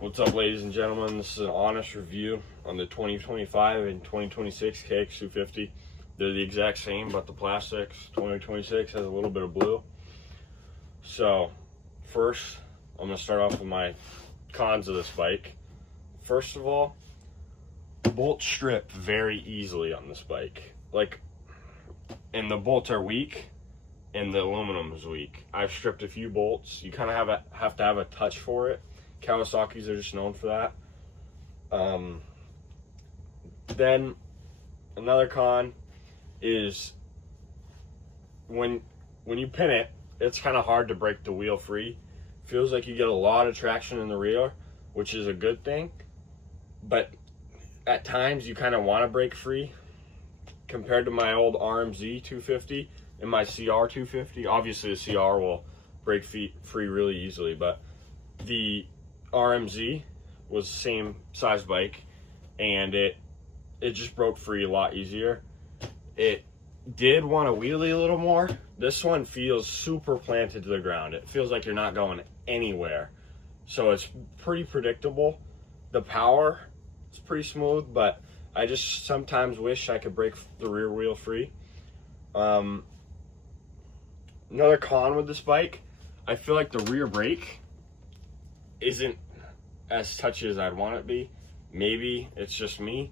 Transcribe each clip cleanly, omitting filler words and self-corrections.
What's up, ladies and gentlemen? This is an honest review on the 2025 and 2026 kx250. They're the exact same, but the plastics 2026 has a little bit of blue. So first, I'm going to start off with my cons of this bike. First of all, bolts strip very easily on this bike. And the bolts are weak and the aluminum is weak. I've stripped a few bolts. You kind of have to have a touch for it. Kawasaki's are just known for that. Then another con is when you pin it, it's kind of hard to break the wheel free. Feels like you get a lot of traction in the rear, which is a good thing, but at times you kind of want to break free. Compared to my old RMZ 250 and my CR 250, obviously the CR will break free really easily, but the RMZ was the same size bike and it just broke free a lot easier. It did want to wheelie a little more. This one feels super planted to the ground. It feels like you're not going anywhere. So it's pretty predictable. The power is pretty smooth, but I just sometimes wish I could break the rear wheel free. Another con with this bike, I feel like the rear brake isn't as touchy as I'd want it to be. Maybe it's just me,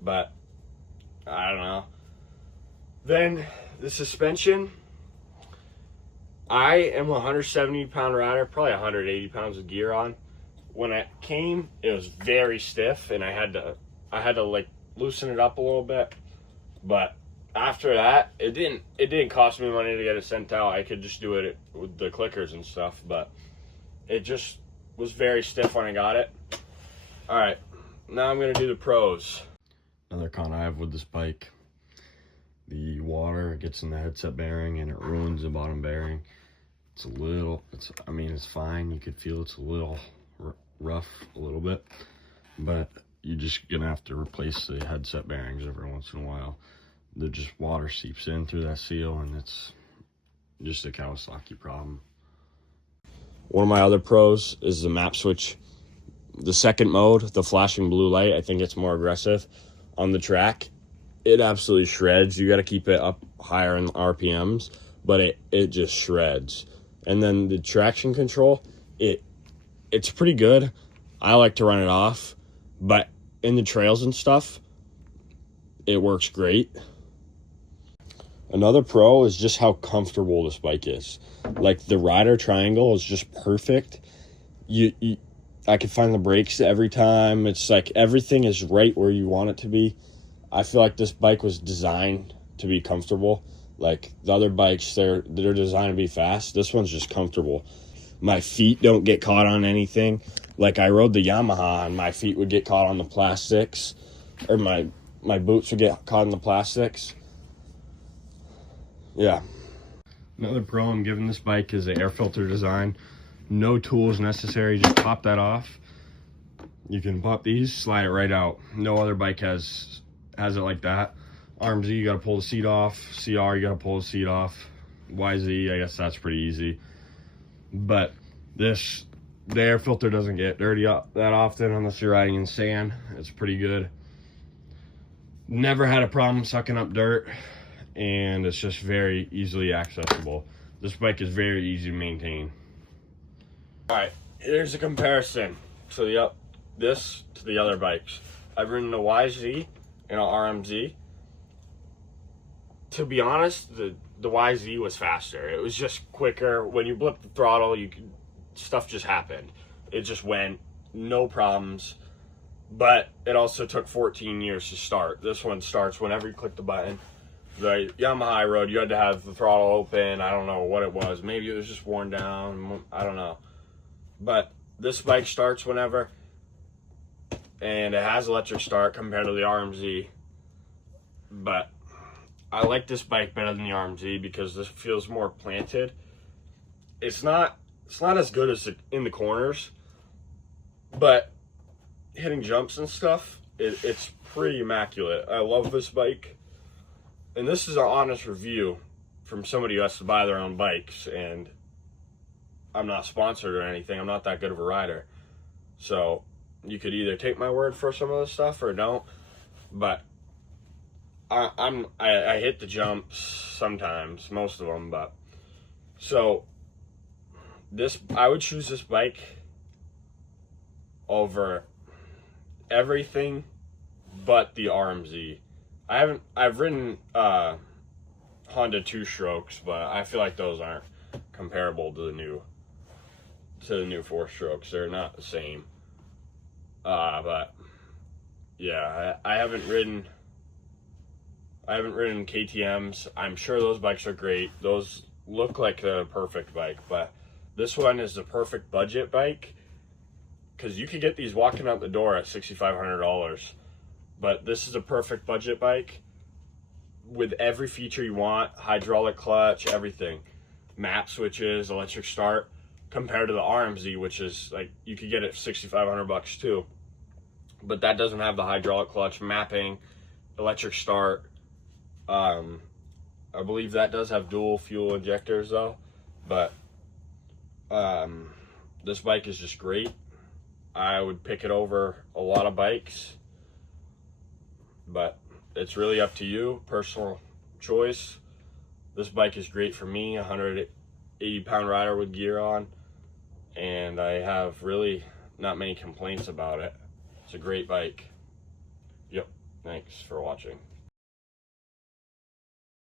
but I don't know. Then the suspension, I am a 170 pound rider, probably 180 pounds of gear on. When it came, it was very stiff and I had to like loosen it up a little bit. But after that, it didn't cost me money to get it sent out. I could just do it with the clickers and stuff, but it just was very stiff when I got it. All right, now I'm gonna do the pros. Another con I have with this bike, the water gets in the headset bearing and it ruins the bottom bearing. I mean, it's fine. You could feel it's a little rough a little bit, but you're just gonna have to replace the headset bearings every once in a while. Water seeps in through that seal and it's just a Kawasaki problem. One of my other pros is the map switch. The second mode, the flashing blue light, I think it's more aggressive on the track. It absolutely shreds. You got to keep it up higher in RPMs, but it just shreds. And then the traction control, it's pretty good. I like to run it off, but in the trails and stuff, it works great. Another pro is just how comfortable this bike is. Like the rider triangle is just perfect. I can find the brakes every time. It's like everything is right where you want it to be. I feel like this bike was designed to be comfortable. Like the other bikes, they're designed to be fast. This one's just comfortable. My feet don't get caught on anything. Like I rode the Yamaha and my feet would get caught on the plastics, or my boots would get caught in the plastics. Yeah. Another pro I'm giving this bike is the air filter design. No tools necessary, just pop that off. You can pop these, slide it right out. No other bike has it like that. RMZ, you gotta pull the seat off. CR, you gotta pull the seat off. YZ, I guess that's pretty easy. But the air filter doesn't get dirty that often unless you're riding in sand. It's pretty good. Never had a problem sucking up dirt, and it's just very easily accessible. This bike is very easy to maintain. All right, here's a comparison to this to the other bikes. I've ridden the YZ and an RMZ. To be honest, the YZ was faster. It was just quicker. When you blip the throttle, stuff just happened. It just went, no problems. But it also took 14 years to start. This one starts whenever you click the button. The Yamaha I rode, you had to have the throttle open. I don't know what it was. Maybe it was just worn down. I don't know. But this bike starts whenever, and it has electric start compared to the RMZ. But I like this bike better than the RMZ because this feels more planted. It's not as good as in the corners, but hitting jumps and stuff, it's pretty immaculate. I love this bike. And this is an honest review from somebody who has to buy their own bikes, and I'm not sponsored or anything. I'm not that good of a rider. So you could either take my word for some of the stuff or don't. But I hit the jumps sometimes, most of them. But so I would choose this bike over everything but the RMZ. I've ridden Honda 2-strokes, but I feel like those aren't comparable to the new 4-strokes. They're not the same. But yeah, I haven't ridden KTM's. I'm sure those bikes are great. Those look like a perfect bike, but this one is the perfect budget bike, because you could get these walking out the door at $6,500. But this is a perfect budget bike with every feature you want: hydraulic clutch, everything, map switches, electric start, compared to the RMZ, which is like, you could get it $6,500 too. But that doesn't have the hydraulic clutch, mapping, electric start. I believe that does have dual fuel injectors though. But this bike is just great. I would pick it over a lot of bikes, but it's really up to you, personal choice. This bike is great for me, 180-pound rider with gear on, and I have really not many complaints about it. It's a great bike. Yep, thanks for watching.